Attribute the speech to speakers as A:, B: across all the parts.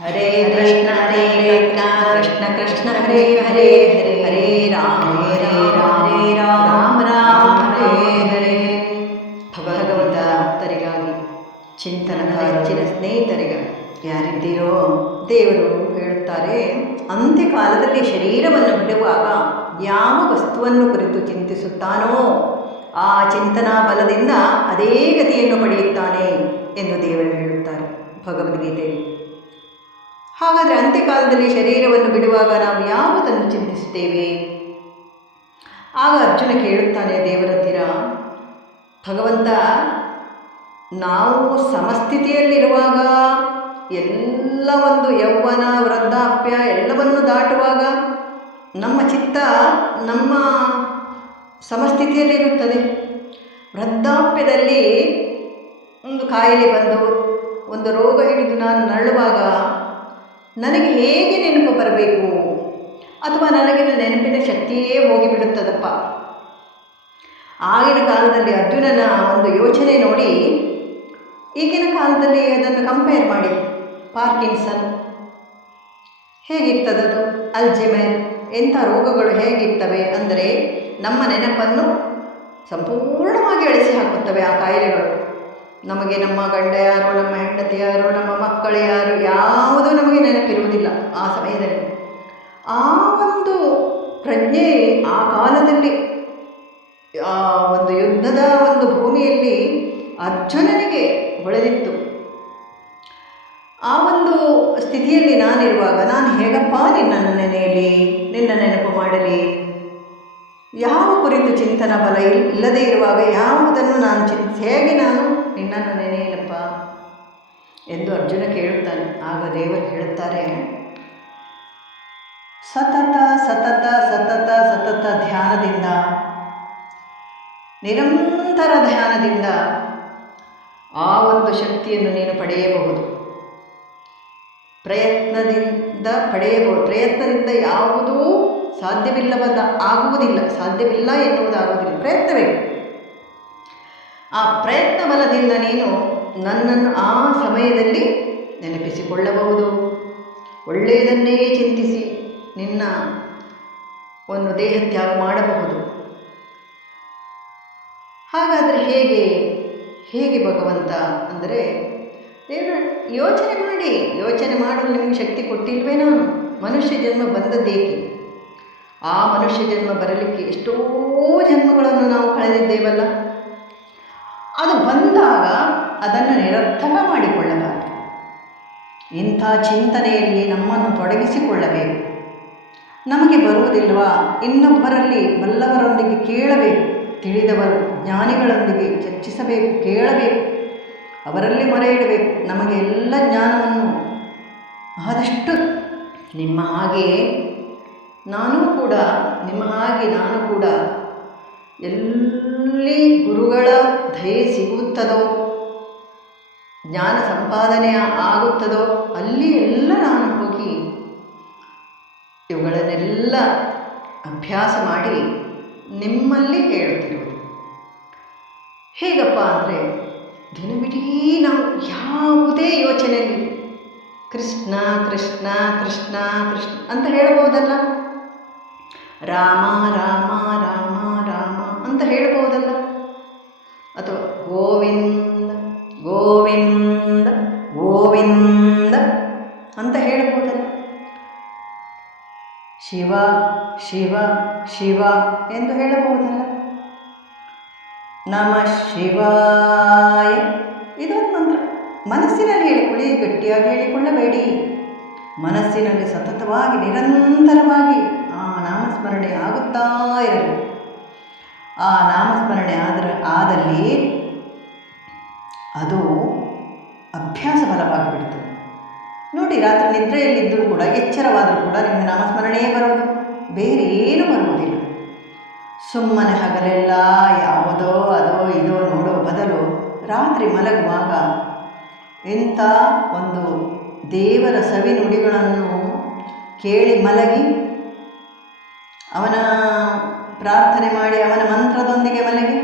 A: ಹರೇ ಕೃಷ್ಣ ಹರೇ ಕೃಷ್ಣ ಕೃಷ್ಣ ಕೃಷ್ಣ, ಹರೇ ಹರೇ ಹರೇ ಹರೇ ರಾಮ ಹರೇ ರಾಮ ಹರೇ ರಾಮ ರಾಮ ಹರೇ ಹರೇ. ಭಗವಂತ ಭಕ್ತರಿಗಾಗಿ ಚಿಂತನದ ಹೆಚ್ಚಿನ ಸ್ನೇಹಿತರಿಗಾಗಿ ಯಾರಿದ್ದೀರೋ ದೇವರು ಹೇಳುತ್ತಾರೆ ಅಂತ್ಯಕಾಲದಲ್ಲಿ ಶರೀರವನ್ನು ಬಿಡುವಾಗ ಯಾವ ವಸ್ತುವನ್ನು ಕುರಿತು ಚಿಂತಿಸುತ್ತಾನೋ ಆ ಚಿಂತನಾ ಬಲದಿಂದ ಅದೇ ಗತಿಯನ್ನು ಪಡೆಯುತ್ತಾನೆ ಎಂದು ದೇವರು ಹೇಳುತ್ತಾರೆ ಭಗವದ್ಗೀತೆಯಲ್ಲಿ. ಹಾಗಾದರೆ ಅಂತ್ಯಕಾಲದಲ್ಲಿ ಶರೀರವನ್ನು ಬಿಡುವಾಗ ನಾವು ಯಾವುದನ್ನು ಚಿಂತಿಸುತ್ತೇವೆ? ಆಗ ಅರ್ಜುನ ಕೇಳುತ್ತಾನೆ ದೇವರ ಹತ್ತಿರ ಭಗವಂತ, ನಾವು ಸಮಸ್ಥಿತಿಯಲ್ಲಿರುವಾಗ ಎಲ್ಲ ಒಂದು ಯೌವನ, ವೃದ್ಧಾಪ್ಯ ಎಲ್ಲವನ್ನು ದಾಟುವಾಗ ನಮ್ಮ ಚಿತ್ತ ನಮ್ಮ ಸಮಸ್ಥಿತಿಯಲ್ಲಿರುತ್ತದೆ. ವೃದ್ಧಾಪ್ಯದಲ್ಲಿ ಒಂದು ಕಾಯಿಲೆ ಬಂದು, ಒಂದು ರೋಗ ಹಿಡಿದು ನಾನು ನರಳುವಾಗ ನನಗೆ ಹೇಗೆ ನೆನಪು ಬರಬೇಕು? ಅಥವಾ ನನಗಿನ ನೆನಪಿನ ಶಕ್ತಿಯೇ ಹೋಗಿಬಿಡುತ್ತದಪ್ಪ? ಆಗಿನ ಕಾಲದಲ್ಲಿ ಅರ್ಜುನನ ಒಂದು ಯೋಚನೆ ನೋಡಿ, ಈಗಿನ ಕಾಲದಲ್ಲಿ ಅದನ್ನು ಕಂಪೇರ್ ಮಾಡಿ. ಪಾರ್ಕಿನ್ಸನ್, ಹೇಗಿರ್ತದದು? ಅಲ್ಜಿಮೆನ್ ಎಂಥ ರೋಗಗಳು ಹೇಗಿರ್ತವೆ ಅಂದರೆ ನಮ್ಮ ನೆನಪನ್ನು ಸಂಪೂರ್ಣವಾಗಿ ಅಳಿಸಿ ಹಾಕುತ್ತವೆ ಆ ಕಾಯಿಲೆಗಳು. ನಮಗೆ ನಮ್ಮ ಗಂಡ ಯಾರು ನಮ್ಮ ಹೆಂಡತಿ ಯಾರು ನಮ್ಮ ಮಕ್ಕಳು ಯಾರು ಯಾವುದೂ ನಮಗೆ ನೆನಪಿರುವುದಿಲ್ಲ ಆ ಸಮಯದಲ್ಲಿ. ಆ ಒಂದು ಪ್ರಜ್ಞೆ ಆ ಕಾಲದಲ್ಲಿ, ಆ ಒಂದು ಯುದ್ಧದ ಒಂದು ಭೂಮಿಯಲ್ಲಿ ಅರ್ಜುನನಿಗೆ ಹೊಳೆದಿತ್ತು ಆ ಒಂದು ಸ್ಥಿತಿಯಲ್ಲಿ ನಾನಿರುವಾಗ ನಾನು ಹೇಗಪ್ಪ ನಿನ್ನ ನೆನೆಯಲಿ, ನಿನ್ನ ನೆನಪು ಮಾಡಲಿ? ಯಾವ ಕುರಿತು ಚಿಂತನ ಬಲ ಇಲ್- ಇಲ್ಲದೇ ಇರುವಾಗ ಯಾವುದನ್ನು ನಾನು ಚಿಂತ, ಹೇಗೆ ನಾನು ನಿನ್ನನ್ನು ಇಲ್ಲಪ್ಪ ಎಂದು ಅರ್ಜುನ ಕೇಳುತ್ತಾನೆ. ಆಗ ದೇವರು ಹೇಳುತ್ತಾರೆ, ಸತತ ಸತತ ಸತತ ಸತತ ಧ್ಯಾನದಿಂದ, ನಿರಂತರ ಧ್ಯಾನದಿಂದ ಆ ಒಂದು ಶಕ್ತಿಯನ್ನು ನೀನು ಪಡೆಯಬಹುದು. ಪ್ರಯತ್ನದಿಂದ ಪಡೆಯಬಹುದು. ಪ್ರಯತ್ನದಿಂದ ಯಾವುದೂ ಸಾಧ್ಯವಿಲ್ಲವಾದ ಆಗುವುದಿಲ್ಲ, ಸಾಧ್ಯವಿಲ್ಲ ಎನ್ನುವುದಾಗುವುದಿಲ್ಲ. ಪ್ರಯತ್ನವೇ. ಆ ಪ್ರಯತ್ನ ಬಲದಿಂದ ನೀನು ನನ್ನನ್ನು ಆ ಸಮಯದಲ್ಲಿ ನೆನಪಿಸಿಕೊಳ್ಳಬಹುದು. ಒಳ್ಳೆಯದನ್ನೇ ಚಿಂತಿಸಿ ನಿನ್ನ ಒಂದು ದೇಹತ್ಯಾಗ ಮಾಡಬಹುದು. ಹಾಗಾದರೆ ಹೇಗೆ ಹೇಗೆ ಭಗವಂತ? ಅಂದರೆ, ದೇವರು ಯೋಚನೆ ಮಾಡಿ, ಯೋಚನೆ ಮಾಡಲು ನಿಮಗೆ ಶಕ್ತಿ ಕೊಟ್ಟಿಲ್ವೇ ನಾನು? ಮನುಷ್ಯ ಜನ್ಮ ಬಂದದ್ದೇಕೆ? ಆ ಮನುಷ್ಯ ಜನ್ಮ ಬರಲಿಕ್ಕೆ ಎಷ್ಟೋ ಜನ್ಮಗಳನ್ನು ನಾವು ಕಳೆದಿದ್ದೇವಲ್ಲ? ಅದು ಬಂದಾಗ ಅದನ್ನು ನಿರರ್ಥಕ ಮಾಡಿಕೊಳ್ಳಬಾರದು. ಇಂಥ ಚಿಂತನೆಯಲ್ಲಿ ನಮ್ಮನ್ನು ತೊಡಗಿಸಿಕೊಳ್ಳಬೇಕು. ನಮಗೆ ಬರುವುದಿಲ್ವಾ? ಇನ್ನೊಬ್ಬರಲ್ಲಿ ಬಲ್ಲವರೊಂದಿಗೆ ಕೇಳಬೇಕು, ತಿಳಿದವರು ಜ್ಞಾನಿಗಳೊಂದಿಗೆ ಚರ್ಚಿಸಬೇಕು, ಕೇಳಬೇಕು. ಅವರಲ್ಲಿ ಮೊರೆ ಇಡಬೇಕು ನಮಗೆ ಎಲ್ಲ ಜ್ಞಾನವನ್ನು ಆದಷ್ಟು ನಿಮ್ಮ ಹಾಗೆಯೇ, ನಾನೂ ಕೂಡ, ನಿಮ್ಮ ಹಾಗೆ ನಾನು ಕೂಡ ಎಲ್ಲಿ ಗುರುಗಳ ದಯೆ ಸಿಗುತ್ತದೋ, ಜ್ಞಾನ ಸಂಪಾದನೆ ಆಗುತ್ತದೋ, ಅಲ್ಲಿ ಎಲ್ಲ ನಾನು ಹೋಗಿ ಇವುಗಳನ್ನೆಲ್ಲ ಅಭ್ಯಾಸ ಮಾಡಿ ನಿಮ್ಮಲ್ಲಿ ಹೇಳುತ್ತಿರುವುದು. ಹೇಗಪ್ಪ ಅಂದರೆ, ದಿನವಿಡೀ ನಾವು ಯಾವುದೇ ಯೋಚನೆಯಲ್ಲಿ ಕೃಷ್ಣ ಕೃಷ್ಣ ಕೃಷ್ಣ ಕೃಷ್ಣ ಅಂತ ಹೇಳ್ಬೋದಲ್ಲ ರಾಮ ರಾಮ ರಾಮ ರಾಮ ಅಂತ ಹೇಳಬಹುದಲ್ಲ ಅಥವಾ ಗೋವಿಂದ ಗೋವಿಂದ ಗೋವಿಂದ ಅಂತ ಹೇಳಬಹುದಲ್ಲ ಶಿವ ಶಿವ ಶಿವ ಎಂದು ಹೇಳಬಹುದಲ್ಲ? ನಮ ಶಿವಾಯ. ಇದೊಂದು ಮಂತ್ರ. ಮನಸ್ಸಿನಲ್ಲಿ ಹೇಳಿಕೊಳ್ಳಿ, ಗಟ್ಟಿಯಾಗಿ ಹೇಳಿಕೊಳ್ಳಬೇಡಿ. ಮನಸ್ಸಿನಲ್ಲಿ ಸತತವಾಗಿ, ನಿರಂತರವಾಗಿ ಆ ನಾಮಸ್ಮರಣೆ ಆಗುತ್ತಾ ಇರಲಿ. ಆ ನಾಮಸ್ಮರಣೆ ಆದ್ರ, ಆದಲ್ಲಿ ಅದು ಅಭ್ಯಾಸ ಬಲವಾಗಿಬಿಡ್ತದೆ ನೋಡಿ, ರಾತ್ರಿ ನಿದ್ರೆಯಲ್ಲಿದ್ದರೂ ಕೂಡ, ಎಚ್ಚರವಾದರೂ ಕೂಡ ನಿಮಗೆ ನಾಮಸ್ಮರಣೆಯೇ ಬರೋದು. ಬೇರೆ ಏನೂ ಬರುವುದಿಲ್ಲ. ಸುಮ್ಮನೆ ಹಗಲೆಲ್ಲ ಯಾವುದೋ, ಅದೋ, ಇದೋ ನೋಡೋ ಬದಲು ರಾತ್ರಿ ಮಲಗುವಾಗ ಇಂಥ ಒಂದು ದೇವರ ಸವಿ ನುಡಿಗಳನ್ನು ಕೇಳಿ ಮಲಗಿ ಅವನ ಪ್ರಾರ್ಥನೆ ಮಾಡಿ ಅವನ ಮಂತ್ರದೊಂದಿಗೆ ಮಲಗಿ,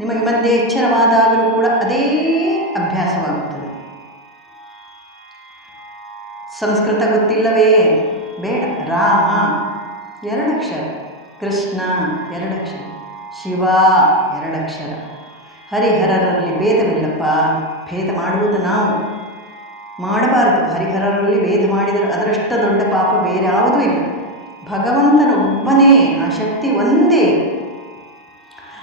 A: ನಿಮಗೆ ಮತ್ತೆ ಎಚ್ಚರವಾದಾಗಲೂ ಕೂಡ ಅದೇ ಅಭ್ಯಾಸವಾಗುತ್ತದೆ. ಸಂಸ್ಕೃತ ಗೊತ್ತಿಲ್ಲವೇ? ಬೇಡ. ರಾಮ ಎರಡಕ್ಷರ ಕೃಷ್ಣ ಎರಡಕ್ಷರ ಶಿವ ಎರಡಕ್ಷರ ಹರಿಹರರಲ್ಲಿ ಭೇದವಿಲ್ಲಪ್ಪ. ಭೇದ ಮಾಡುವುದು ನಾವು. ಮಾಡಬಾರದು. ಹರಿಹರರಲ್ಲಿ ಭೇದ ಮಾಡಿದರೆ ಅದರಷ್ಟು ದೊಡ್ಡ ಪಾಪ ಬೇರೆ ಯಾವುದೂ ಇಲ್ಲ. ಭಗವಂತನ ಒಬ್ಬನೇ, ಆ ಶಕ್ತಿ ಒಂದೇ.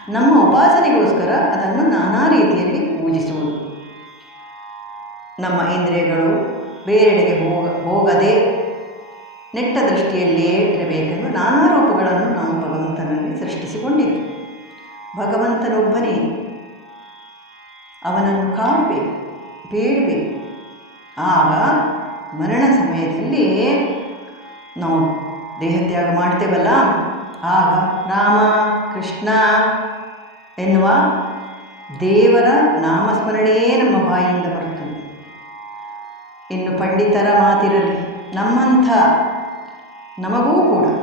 A: ನಮ್ಮ ಉಪಾಸನೆಗೋಸ್ಕರ ಅದನ್ನು ನಾನಾ ರೀತಿಯಲ್ಲಿ ಪೂಜಿಸುವುದು. ನಮ್ಮ ಇಂದ್ರಿಯಗಳು ಬೇರೆಡೆಗೆ ಹೋಗ, ಹೋಗದೆ ನೆಟ್ಟ ದೃಷ್ಟಿಯಲ್ಲಿಯೇ ಇರಬೇಕೆಂದು ನಾನಾ ರೂಪಗಳನ್ನು ನಾವು ಭಗವಂತನಲ್ಲಿ ಸೃಷ್ಟಿಸಿಕೊಂಡಿದ್ದು. ಭಗವಂತನೊಬ್ಬನೇ. ಅವನನ್ನು ಕಾಣಬೇಕು, ಬೇಡಬೇಕು. ಆಗ ಮರಣ ಸಮಯದಲ್ಲಿ ನಾವು ದೇಹತ್ಯಾಗ ಮಾಡ್ತೇವಲ್ಲ? ಆಗ ರಾಮ, ಕೃಷ್ಣ ಎನ್ನುವ ದೇವರ ನಾಮಸ್ಮರಣೆಯೇ ನಮ್ಮ ಬಾಯಿಯಿಂದ ಬರುತ್ತದೆ. ಇನ್ನು ಪಂಡಿತರ ಮಾತಿರಲಿ, ನಮ್ಮಂಥ ನಮಗೂ ಕೂಡ.